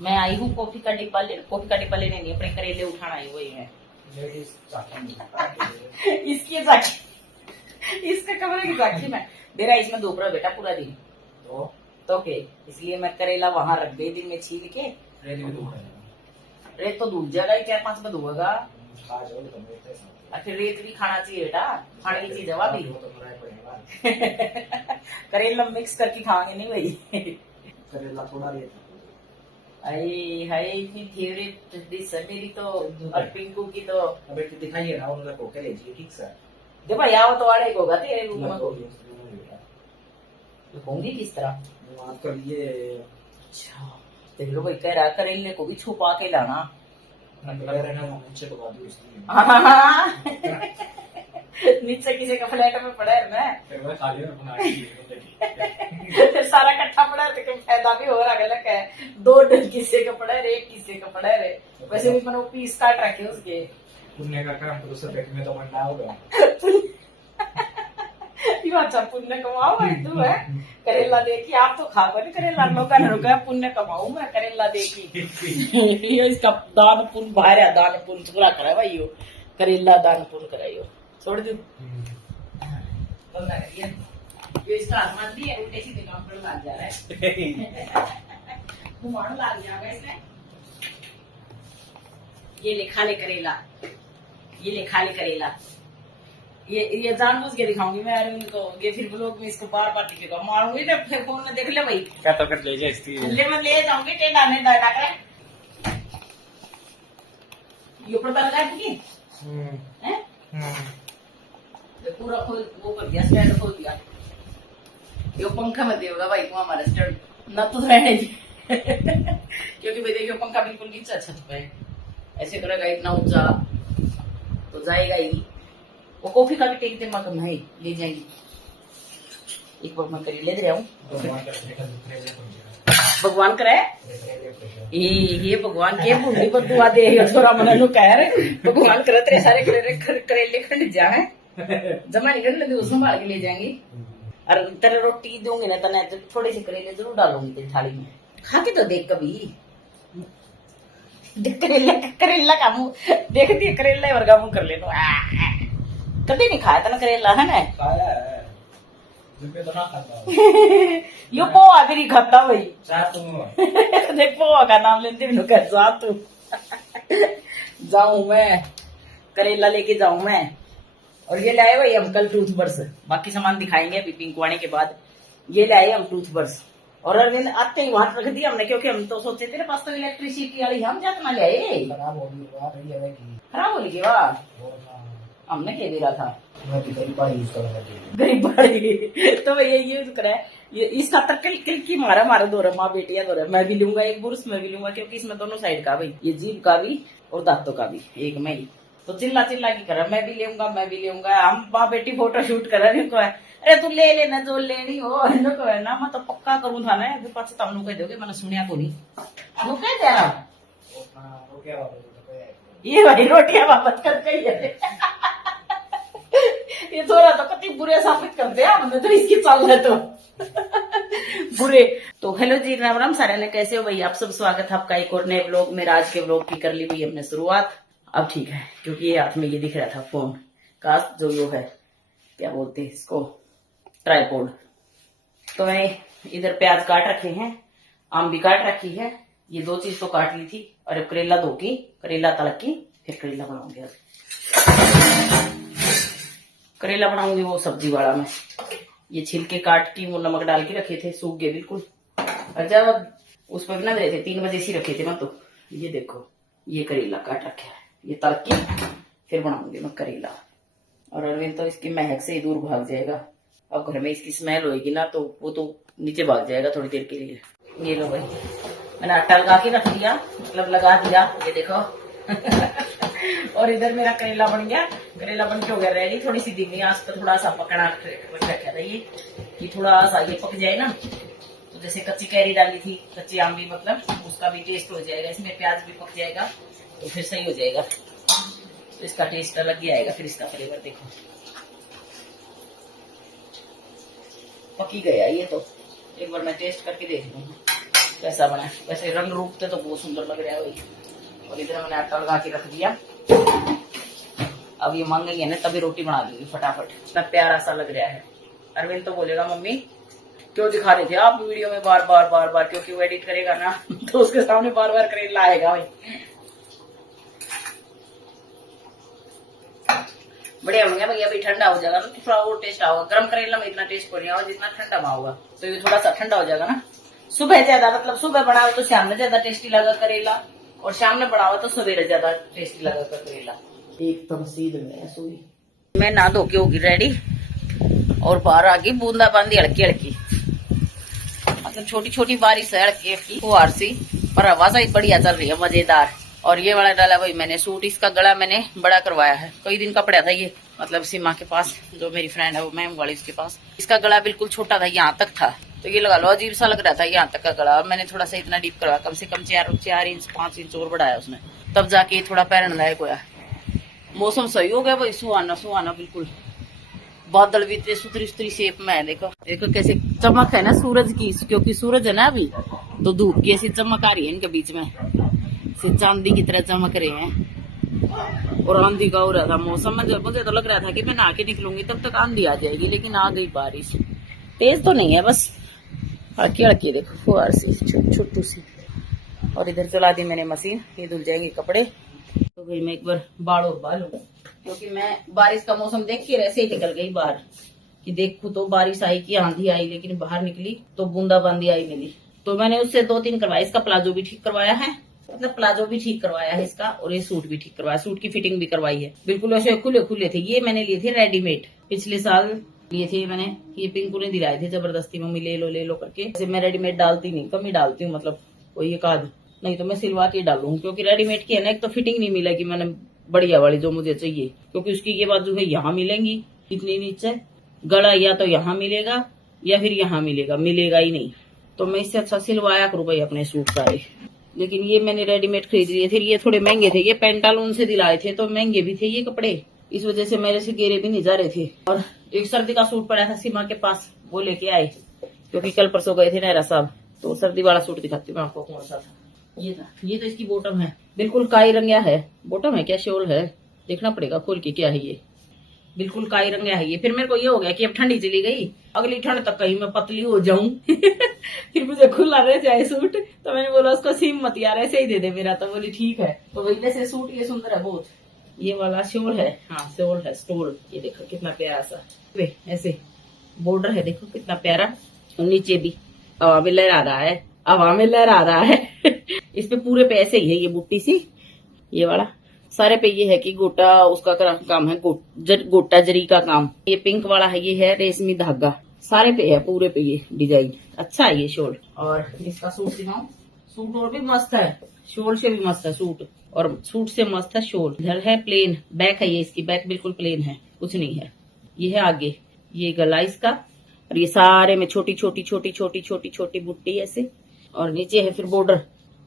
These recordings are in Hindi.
मैं आई हूँ कॉफी का डिब्बा लेने नहीं, अपने करेले उठाना आई हुई है। इसकी साक्षी, इसके कमरे की साक्षी मैं। मेरा इसमें धूप रहा बेटा पूरा दिन तो के इसलिए मैं करेला वहां रख गई दिन में छील के। रेत तो धूप जाएगा ही, 4-5 में धोएगा। फिर रेत भी खाना चाहिए बेटा, खाने की चीज है वह भी। करेला मिक्स करके खाएंगे नहीं भाई। करेला थोड़ा रेत हाय इतनी फेवरेट डिश है मेरी तो, और पिंकू की तो। अबे तो दिखाइए ना उनका कोके ले जी ठीक सर। देखो यहाँ तो आड़े होगा तेरे रूम में होंगी किस तरह आपका लिए। अच्छा देख लो भाई, कह रहा करेले को भी छुपा के लाना। नीचे किसी का फ्लैट में पड़ा है मैं फिर सारा इकट्ठा पड़ा है तो फायदा भी हो रहा गलत है। 2 किस्से का पड़ा है, एक किस्से का पड़ा है। वैसे भी मैंने वो पीस काट रखे उसके। पुण्य का काम तो उसे पेट में तो मंडा होगा। अच्छा पुण्य कमाओ भाई तू है। करेला देखी आप तो खा कर करेला लोका ने रुका पुण्य कमाऊ मैं करेला देखी। इसका दान पुण्य बाहर है, दान पुण्य पूरा करा भाई यो करेला दान पुण्य कराइयो छोड़ दू। ये इसका आसमान भी है, उल्टे सीधे काम पर लग जा रहा है। घुमाने लग जाएगा इसमें। ये ले खा ले करेला, ये ले खा ले करेला। ये जानबूझ के दिखाऊंगी मैं अरविंद को। ये फिर ब्लॉग में इसको बार बार दिखेगा, मारूंगी ना फिर फोन में देख ले भाई। क्या तो कर ले मैं ले जाऊंगी टेढ़ा नहीं डाटा कर। ये पता लगा है पूरा खोल वो कर दिया, स्टैंड खोल दिया। ये पंखा में देगा भाई तू हमारा स्टैंड ना तो रहने दी। क्योंकि भाई देखिए पंखा बिल्कुल नीचे छत पे है, ऐसे करेगा इतना ऊंचा तो जाएगा ही। वो कॉफी का भी टेक दे मगम है ले जाएंगी। एक बार मैं करी ले दे रहा हूँ। भगवान करे ये भगवान के बूढ़ी पर दुआ दे थोड़ा मन कह रहे भगवान करे तेरे सारे करेले खंड जा है जमा नहीं करने दे संभाल के ले जाएंगी। और तेरे रोटी दूंगी ना तने तो थोड़े से करेले जरूर डालूंगी तेरी थाली में, खा के तो देख कभी। करेला का मुंह देख दिए, करेला वर्गा मुंह कर ले तो कभी नहीं खाया था ना करेला है ना। खाया है तो ना खाता। यो पोहा भी नहीं खाता भाई। देख पोहा का नाम लेते जा तू। जाऊं मैं करेला लेके जाऊं मैं। और ये लाए भाई हम कल टूथब्रश, बाकी सामान दिखाएंगे अभी पिंकू आने के बाद। ये लाए हम टूथब्रश और अरविंद आते ही वहां रख दिया हमने, क्योंकि हम तो सोचे तेरे पास तो इलेक्ट्रिसिटी वाली हम जातना ले आए। खराब हो गई वाह, हमने कह दे रहा था गरीब पड़ी तो भैया यूज करा है। ये इसका तक की मारा दो रहा माँ बेटिया दो रहा। मैं भी लूंगा एक बुरुस, मैं भी लूंगा क्योंकि इसमें दोनों साइड का भाई, ये जीभ का भी और दांतों का भी एक में ही। तो चिल्ला चिल्ला की करा मैं भी लूंगा। हम माँ बेटी फोटो शूट करा रहे को है। अरे तू ले लेना जो लेनी हो है ना, मैं तो पक्का करूँ था ना पास तब कह दोगे मैंने सुनिया को नहीं कह दे रहा। ये भाई रोटियां वापस कर गई ये थोड़ा तो कति बुरे साबित कर दिया हमने तो इसकी चाल है तो बुरे। तो हेलो जी राम राम सारे ने, कैसे हो भाई आप सब। स्वागत है आपका एक और नए ब्लॉग में। आज के ब्लॉग की कर ली हुई हमने शुरुआत। अब ठीक है क्योंकि ये हाथ में ये दिख रहा था फोन का जो यो है क्या बोलते हैं इसको, ट्राइपॉड। तो मैं इधर प्याज काट रखे हैं, आम भी काट रखी है, ये 2 चीज तो काट ली थी। और अब करेला धो की करेला तड़क की फिर करेला बनाऊंगी। करेला बनाऊंगी वो सब्जी वाला में। ये छिलके काट की वो नमक डाल के रखे थे, सूख गए बिल्कुल। और जब उस पर बना रहे थे 3 बजे से रखे थे मैं तो। ये देखो ये करेला काट रखे है, ये तड़क के फिर बनाऊंगी मैं करेला। और अरविंद तो इसकी महक से ही दूर भाग जाएगा। अब घर में इसकी स्मेल होगी ना तो वो तो नीचे भाग जाएगा थोड़ी देर के लिए। ये लो भाई मैंने आटा लगा के रख दिया, मतलब लगा दिया, ये देखो। और इधर मेरा करेला बन गया, करेला बन के हो गया रेडी। थोड़ी सी धीमी आंच पर थोड़ा सा पकड़ा रखा था ये थोड़ा सा ये पक जाए ना तो जैसे कच्ची कैरी डाली थी, कच्ची आम भी मतलब उसका भी टेस्ट हो जाएगा, इसमें प्याज भी पक जाएगा तो फिर सही हो जाएगा। तो इसका टेस्ट अलग ही आएगा, फिर इसका फ्लेवर देखो पकी गया ये तो। एक बार मैं टेस्ट करके देख लूंगा। कैसा बना है। वैसे रंग रूप से तो बहुत सुंदर लग रहा है वही। और इधर मैंने आटा लगा के रख दिया। अब ये मांगेंगे ना तभी रोटी बना दूंगी फटाफट। इतना प्यारा सा लग रहा है। अरविंद तो बोलेगा मम्मी क्यों दिखा रहे थे आप वीडियो में बार बार, क्योंकि वो एडिट करेगा ना तो उसके सामने बार बार करेला आएगा भाई। बढ़िया बन गया भैया। अभी ठंडा हो जाएगा ना तो थोड़ा और टेस्ट आएगा। गर्म करेला में इतना टेस्ट नहीं आएगा जितना ठंडा में होगा। तो ये थोड़ा सा ठंडा हो जाएगा ना। सुबह ज्यादा मतलब सुबह बनाओ तो शाम में ज्यादा टेस्टी लगा करेला, और शाम में बनाओ तो सवेरे ज्यादा टेस्टी लगा करेला। एकदम सीधे में सुई। मैं नहा धो के होगी रेडी और बाहर आ गई बूंदाबांदी हल्की हल्की, मतलब छोटी छोटी बारिश है हल्की हल्की फुहार सी, पर हवा सा बढ़िया चल रही है मजेदार। और ये वाला डाला भाई मैंने सूट। इसका गला मैंने बड़ा करवाया है, कई दिन का पड़ा था ये, मतलब सीमा के पास जो मेरी फ्रेंड है वो मैम वाली उसके पास। इसका गला बिल्कुल छोटा था, यहाँ तक था, तो ये लगा लो अजीब सा लग रहा था यहाँ तक का गला। मैंने थोड़ा सा इतना डीप करवाया, कम से कम 4 इंच 5 इंच और बढ़ाया उसने, तब जाके थोड़ा पहनने लायक हुआ। मौसम सही हो गया भाई, सुहाना सुहाना बिल्कुल। बादल भी इतने सुथरी शेप में है। देखो देखो कैसे चमक है ना सूरज की, क्योंकि सूरज है ना अभी तो धूप की ऐसी चमक आ रही है इनके बीच में, से चांदी की तरह चमक रहे हैं। और आंधी का हो रहा था मौसम में, जब मुझे तो लग रहा था कि मैं नहा के निकलूंगी तब तक आंधी आ जाएगी, लेकिन आ गई बारिश। तेज तो नहीं है, बस हल्की हल्की देखो फुहार सी छोटू सी। और इधर चला दी मैंने मशीन, ये धुल जाएंगे कपड़े। तो भाई मैं एक बार बाल और बाल लूं, क्योंकि मैं बारिश का मौसम देख के ऐसे ही निकल गई बाहर कि देखू तो बारिश आई कि आंधी आई, लेकिन बाहर निकली तो बूंदाबांदी आई मिली। तो मैंने उससे 2-3 करवाया। इसका प्लाजो भी ठीक करवाया है, मतलब प्लाजो भी ठीक करवाया है इसका, और ये सूट भी ठीक करवाया, सूट की फिटिंग भी करवाई है। बिल्कुल ऐसे खुले खुले थे। ये मैंने लिए थे रेडीमेड, पिछले साल लिए थे मैंने। ये पिंकू ने दिलाए थे जबरदस्ती, मम्मी ले लो करके। जैसे मैं रेडीमेड डालती नहीं, कम ही डालती हूँ, मतलब कोई एक आध, नहीं तो मैं सिलवा के डालूंगी। क्योंकि रेडीमेड की है ना, एक तो फिटिंग नहीं मिलेगी मैंने बढ़िया वाली जो मुझे चाहिए, क्योंकि उसकी ये बाजू है यहाँ मिलेंगी इतनी नीचे, गला या तो यहाँ मिलेगा या फिर यहाँ मिलेगा ही नहीं। तो मैं इससे अच्छा सिलवाया करूँ भाई अपने सूट सारे। लेकिन ये मैंने रेडीमेड खरीद लिए थे, ये थोड़े महंगे थे। ये पेंटालून से दिलाए थे तो महंगे भी थे ये कपड़े, इस वजह से मेरे से गेरे भी नहीं जा रहे थे। और एक सर्दी का सूट पड़ा था सीमा के पास, वो लेके आए, क्योंकि कल परसों गए थे नहरा साहब। तो सर्दी वाला सूट दिखाती हूँ मैं आपको कौन सा था। ये था, ये तो इसकी बॉटम है, बिल्कुल काई रंगिया है। बॉटम है क्या शॉल है, देखना पड़ेगा खोल के क्या है। ये बिल्कुल काई रंगिया है ये। फिर मेरे को ये हो गया कि अब ठंडी चली गई, अगली ठंड तक कहीं मैं पतली हो जाऊं फिर मुझे खुला रह जाए सूट। तो मैंने बोला उसको सीम मत यार, ऐसे ही दे दे मेरा। तो बोली ठीक है। तो वही वैसे सूट ये सुंदर है बहुत। ये वाला शॉल है, हाँ शॉल है स्टोल। ये देखो कितना प्यारा सा ऐसे बॉर्डर है, देखो कितना प्यारा। और नीचे भी हवा में लहरा रहा है, हवा में लहरा रहा है इस पे पूरे पे ऐसे ही है ये बुट्टी सी, ये वाला सारे पे ये है कि गोटा उसका काम है, गोटा जरी का काम। ये पिंक वाला है, ये है रेशमी धागा, सारे पे है पूरे पे ये डिजाइन। अच्छा है ये शॉल। और इसका सूट दिखाऊं, सूट और भी मस्त है, शॉल से भी मस्त है सूट, और सूट से मस्त है शॉल। इधर है प्लेन बैक है, ये इसकी बैक बिल्कुल प्लेन है, कुछ नहीं है। ये है आगे, ये गला इसका, और ये सारे में छोटी छोटी छोटी छोटी छोटी छोटी बुट्टी ऐसे। और नीचे है फिर बॉर्डर,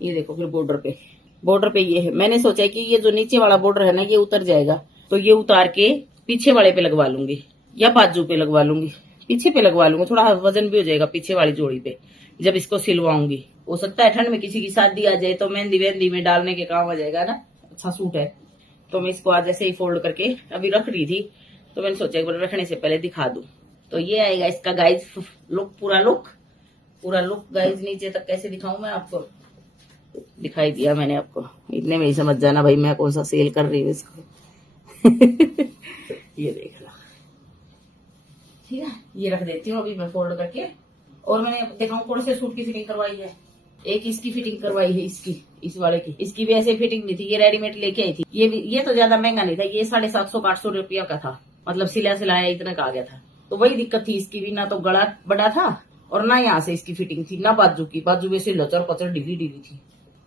ये देखो फिर बॉर्डर पे ये है। मैंने सोचा कि ये जो नीचे वाला बॉर्डर है ना ये उतर जाएगा, तो ये उतार के पीछे वाले पे लगवा लूंगी या बाजू पे लगवा लूंगी। पीछे पे लगवा लूंगी, थोड़ा वजन भी हो जाएगा पीछे वाली जोड़ी पे जब इसको सिलवाऊंगी। हो सकता है ठंड में किसी की शादी आ जाए तो मेहंदी वेहंदी में डालने के काम आ जाएगा ना। अच्छा सूट है। तो मैं इसको आज ऐसे ही फोल्ड करके अभी रख रही थी, तो मैंने सोचा एक बार रखने से पहले दिखा दूं। तो ये आएगा इसका गाइज लुक, पूरा लुक गाइज। नीचे तक कैसे दिखाऊं मैं आपको, दिखाई दिया मैंने आपको, इतने में ही समझ जाना भाई मैं कौन सा सेल कर रही हूँ इसको ये देख लो, ठीक है। ये रख देती हूँ अभी मैं फोल्ड करके। और मैंने दिखाऊं कौन से सूट की फिटिंग करवाई है। एक इसकी फिटिंग करवाई है, इसकी इस वाले की, इसकी भी ऐसे फिटिंग नहीं थी, ये रेडीमेड लेके आई थी। ये तो ज्यादा महंगा नहीं था, ये 750-800 रुपया का था, मतलब सिलाया इतना का आ गया था। तो वही दिक्कत थी इसकी भी, ना तो गला बड़ा था और ना यहाँ से इसकी फिटिंग थी, ना बाजू की, बाजू वैसे लचर पचर ढीली थी।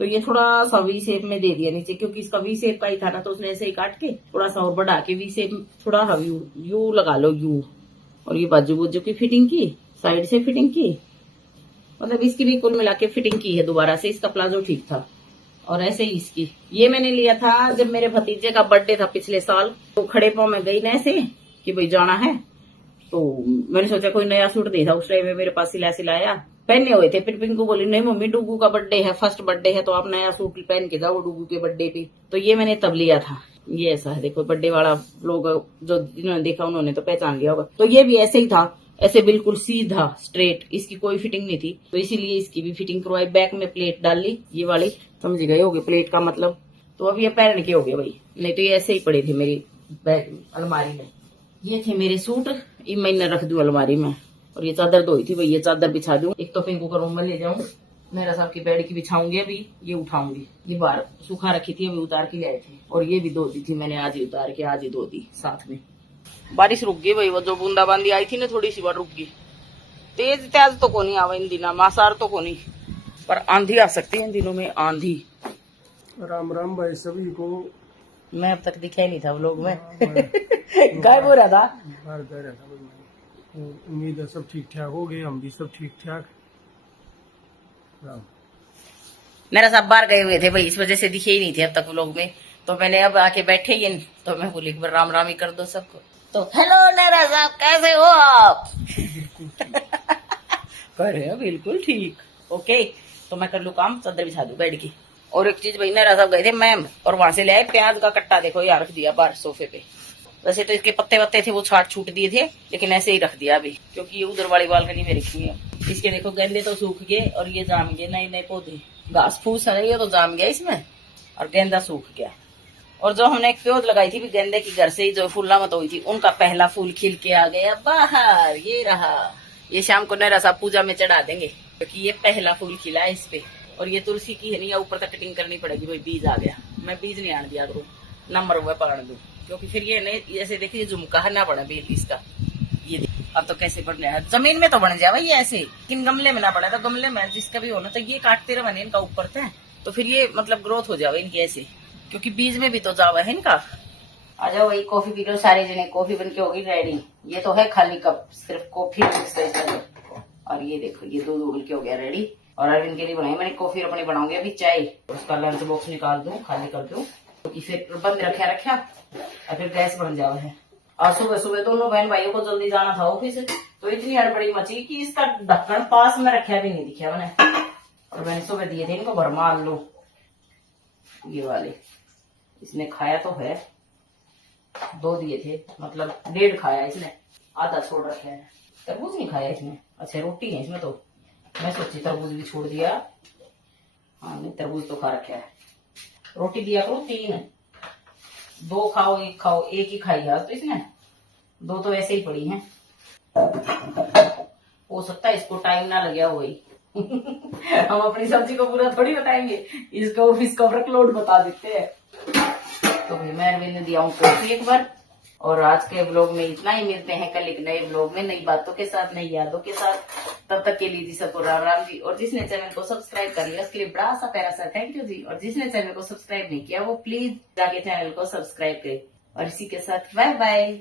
तो ये थोड़ा सा वी शेप में दे दिया नीचे, क्योंकि इसका वी शेप का ही था ना, तो उसने ऐसे ही काट के थोड़ा सा और बढ़ा के वी शेप थोड़ा सा यू लगा लो यू। और ये बाजू की फिटिंग की, साइड से फिटिंग की, मतलब इसकी भी कुल मिला के फिटिंग की है दोबारा से। इसका प्लाजो ठीक था। और ऐसे ही इसकी, ये मैंने लिया था जब मेरे भतीजे का बर्थडे था पिछले साल, तो खड़े पांव में गई ना ऐसे कि भाई जाना है, तो मैंने सोचा कोई नया सूट नहीं था उस टाइम में मेरे पास सिलाया पहने हुए थे। फिर पिंकू बोली नहीं मम्मी डुगू का बर्थडे है, फर्स्ट बर्थडे है तो आप नया सूट पहन के जाओ डुगू के बर्थडे पे। तो ये मैंने तब लिया था। ये ऐसा है देखो, बर्थडे वाला लोग जो जिन्होंने देखा उन्होंने तो पहचान लिया होगा। तो ये भी ऐसे ही था, ऐसे बिल्कुल सीधा स्ट्रेट, इसकी कोई फिटिंग नहीं थी तो इसीलिए इसकी भी फिटिंग करवाई। बैक में प्लेट डाल ली ये वाली, समझ गए होगे प्लेट का मतलब। तो अब ये पहन के हो गए भाई, नहीं तो ये ऐसे ही पड़े थे मेरी बैग में अलमारी में। ये थे मेरे सूट, ये मैंने रख दूं अलमारी में। और ये चादर धोई थी भाई, ये चादर बिछा दूं। एक तो पिंकू का रूम में ले जाऊं, मेरा साहब की बेड की बिछाऊंगी, अभी ये उठाऊंगी। ये बाहर सुखा रखी थी अभी उतार के लाए थे। और ये भी धो दी थी मैंने, आज ही उतार के आज ही धो दी साथ में। बारिश रुक गई भाई, वो जो बूंदाबांदी आई थी ना थोड़ी सी बार रुक गई। तेज तो को नहीं आवा इन दिनों, मासार तो को नहीं, पर आंधी आ सकती है इन दिनों में, आंधी। राम राम भाई सभी को। मैं अब तक दिखा ही नहीं था व्लॉग में। गायब हो रहा था। बाहर गए रहता भाई मैं। उम्मीद है सब ठीक ठाक हो गए, हम भी सब ठीक ठाक। राम मेरा साहब बाहर गए हुए थे भाई, इस वजह से दिखे ही नहीं थे अब तक व्लॉग में। तो मैंने अब आके बैठे ही, तो मैं बोली राम राम ही कर दो सबको। तो हेलो नेरा साहब कैसे हो आप? कर रहे हो बिल्कुल ठीक। ओके, तो मैं कर लूँ काम, चादर बिछा दूं बेड की। और एक चीज भाई, नेरा साहब गए थे मैम और वहां से ले आए प्याज का कट्टा, देखो यहाँ रख दिया बाहर सोफे पे। वैसे तो इसके पत्ते वत्ते थे वो छाट छूट दिए थे, लेकिन ऐसे ही रख दिया अभी, क्योंकि ये उधर वाली बालकनी में रखी है। इसके देखो गेंदे तो सूख गए और ये जाम गए नए नए पौधे, घास फूस है ये तो जाम गया इसमें, और गेंदा सूख गया। और जो हमने एक पौध लगाई थी भी गेंदे की, घर से ही जो फूला मत हुई थी, उनका पहला फूल खिल के आ गया बाहर, ये रहा। ये शाम को नेरा साहब पूजा में चढ़ा देंगे, क्योंकि ये पहला फूल खिला है इस पे। और ये तुलसी की है नहीं, ऊपर तक कटिंग करनी पड़ेगी भाई, बीज आ गया। मैं बीज नहीं आने दिया करूँ, नंबर हुआ पकड़ दू, क्योंकि फिर ये नहीं ऐसे देखिए झुमका है ना पड़ा बेल इसका। ये अब तो कैसे बढ़ गया, जमीन में तो बन जाए भाई ऐसे, लेकिन गमले में ना पड़ा। तो गमले में जिसका भी होना तो ये काटते रहे इनका ऊपर से, तो फिर ये मतलब ग्रोथ हो जावे इनकी ऐसे, क्योंकि बीज में भी तो जावा है इनका। आ जाओ भाई कॉफी पी लो सारे जने, कॉफी बन के होगी रेडी। ये तो है खाली कप, सिर्फ कॉफी मिक्स है। और ये देखो ये दूध उबल के हो गया रेडी। और अरविंद के लिए बनाई मैंने कॉफी, अपनी बनाऊंगी अभी चाय। उसका लंच बॉक्स निकाल दूं, खाली कर दूं, क्योंकि फिर बंद रखा और फिर गैस बन जावा है। और सुबह सुबह दोनों बहन भाइयों को जल्दी जाना था ऑफिस, तो इतनी हड़बड़ी मची कि इसका ढक्कन पास में रखा भी नहीं दिखा मैंने। और मैंने सुबह दिए थे इनको भरमा आलू, ये वाले इसने खाया तो है, 2 दिए थे, मतलब 1.5 खाया इसने, आधा छोड़ रखा है। तरबूज नहीं खाया इसने, अच्छा रोटी है इसमें, तो मैं सोची तरबूज भी छोड़ दिया। हाँ नहीं, तरबूज तो खा रखा है। रोटी दिया करो 3, 2 खाओ 1 खाओ, 1 ही खाई आज तो इसने, 2 तो ऐसे ही पड़ी हैं। हो सकता है इसको टाइम ना लगे हो भाई। हम अपनी सब्जी को पूरा थोड़ी बताएंगे, इसको ऑफिस का वर्कलोड बता देते हैं। तो भाई मैं अरविंद ने दिया हूँ कॉफी एक बार। और आज के ब्लॉग में इतना ही, मिलते हैं कल एक नए ब्लॉग में, नई बातों के साथ, नई यादों के साथ। तब तक के लिए जी सबको राम राम जी। और जिसने चैनल को सब्सक्राइब कर लिया उसके लिए बड़ा सा प्यारा सा थैंक यू जी। और जिसने चैनल को सब्सक्राइब नहीं किया वो प्लीज जाके चैनल को सब्सक्राइब करे। और इसी के साथ बाय बाय।